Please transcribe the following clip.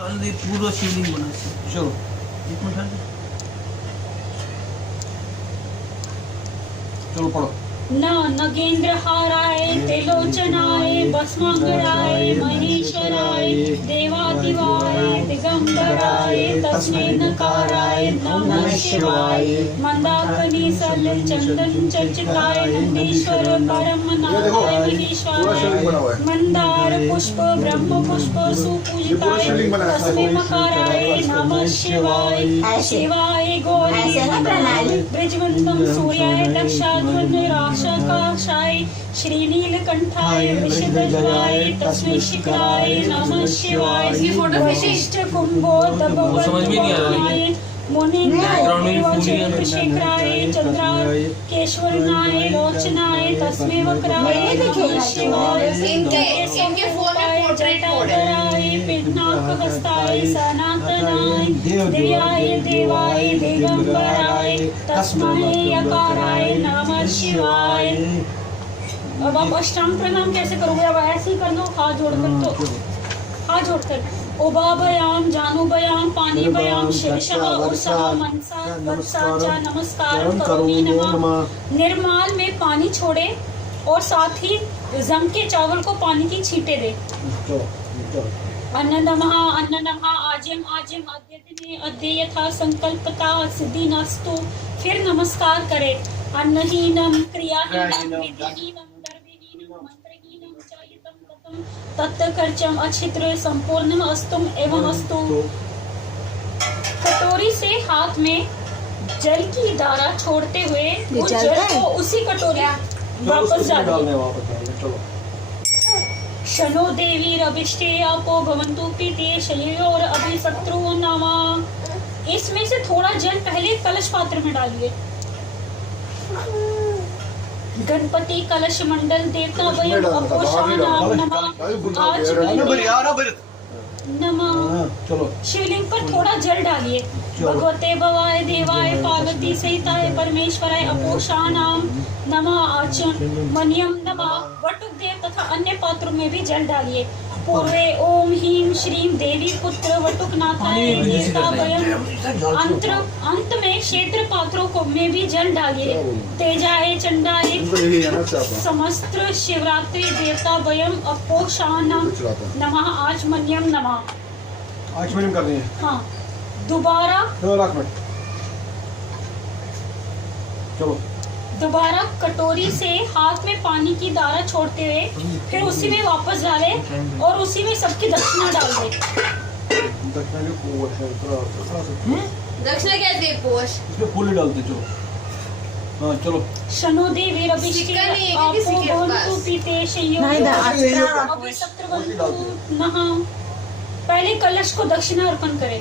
पूरा शिवलिंग बना। चलो चलो पढ़ो। न नगेंद्रहाराय त्रिलोचनाय भस्मांगराय महेश्वराय देवादिवाय दिगंबराय तस्मै नकाराय नमः शिवाय मंदाकिनी सल चंदन चर्चिताय नंदीश्वर परम नाराय महेश्वराय मंदार पुष्प ब्रह्म पुष्प सुपूजिताय तस्मै नकाराय नमः शिवाय शिवाय गौरी ब्रजवंदम सूर्याय दक्षाध्वनिराशाकाशाय श्रीनीलकंठाय वृषध्वजाय तस्मै शिखराय नमः शिवाय वशिष्ठ कुंभोद्भवाय मुनीन्द्राय चंद्राय केशवरनाय लोचनाय तस्मै वक्राय नमः शिवाय जटाधराय पिनाकहस्ताय सनातनाय दिव्याय देवाय दिगंबराय तस्मै यकाराय नमः शिवाय। अब आप अष्टांग प्रणाम कैसे करोगे? अब ऐसे ही करना, हाथ जोड़कर। तो हाथ जोड़कर उभाभयाम जानुभयाम पानीभयाम शीर्षः उर्सः मनसा वत्सा च नमस्कार करोमि नमः। निर्माल में पानी छोड़े और साथ ही जम के चावल को पानी की छींटे दे। अन्न नमः आज्यम आज्यम अद्यतने अद्य यथा संकल्पता सिद्धिनस्तु। फिर नमस्कार करे। अन्नहीनम क्रियाहीनम विधिहीनम दर्भहीनम मंत्रहीनम चायतम ततम तत्कर्चम अक्षित्र संपूर्णम अस्तुम एवं अस्तु। कटोरी से हाथ में जल की धारा छोड़ते हुए उस जल को उसी कटोरी वापस डालिए। शनो देवी रविष्टे आपो भवन्तु पीते शलीलोर अभिशत्रु नमः। इसमें से थोड़ा जल पहले कलश पात्र में डालिए। गणपति कलश मंडल देवता वयम अपोषाणाम नमः। आज नमः। शिवलिंग पर थोड़ा जल डालिए। भगवते भवाय देवाय पार्वती सहिताय परमेश्वराय अपोषाणाम नमः। आचमनियम नमः। वटुक देव तथा अन्य पात्रों में भी जल डालिए। पूर्वे ओम ह्रीं श्रीं देवी पुत्र वटुकनाथाय देवताभयम्। अंत में क्षेत्र पात्रों को में भी जल डालिए। तेजाय चंडाय समस्त शिवरात्रि देवताभयम् अपोषाणाम नमः। आचमनियम नमः। आचमनियम कर रही है। हाँ, दोबारा चलो दोबारा कटोरी से हाथ में पानी की धारा छोड़ते हुए फिर उसी में वापस डाले और उसी में सबकी दक्षिणा डाल दे। दक्षिणा क्या दे? पोष इसमें फूल डालते। चलो हाँ चलो। शनो देवी रविष्टे आपो भवन्तु पीते शय्यो अभिशत्रवन्तु नमः। पहले कलश को दक्षिणा अर्पण करें।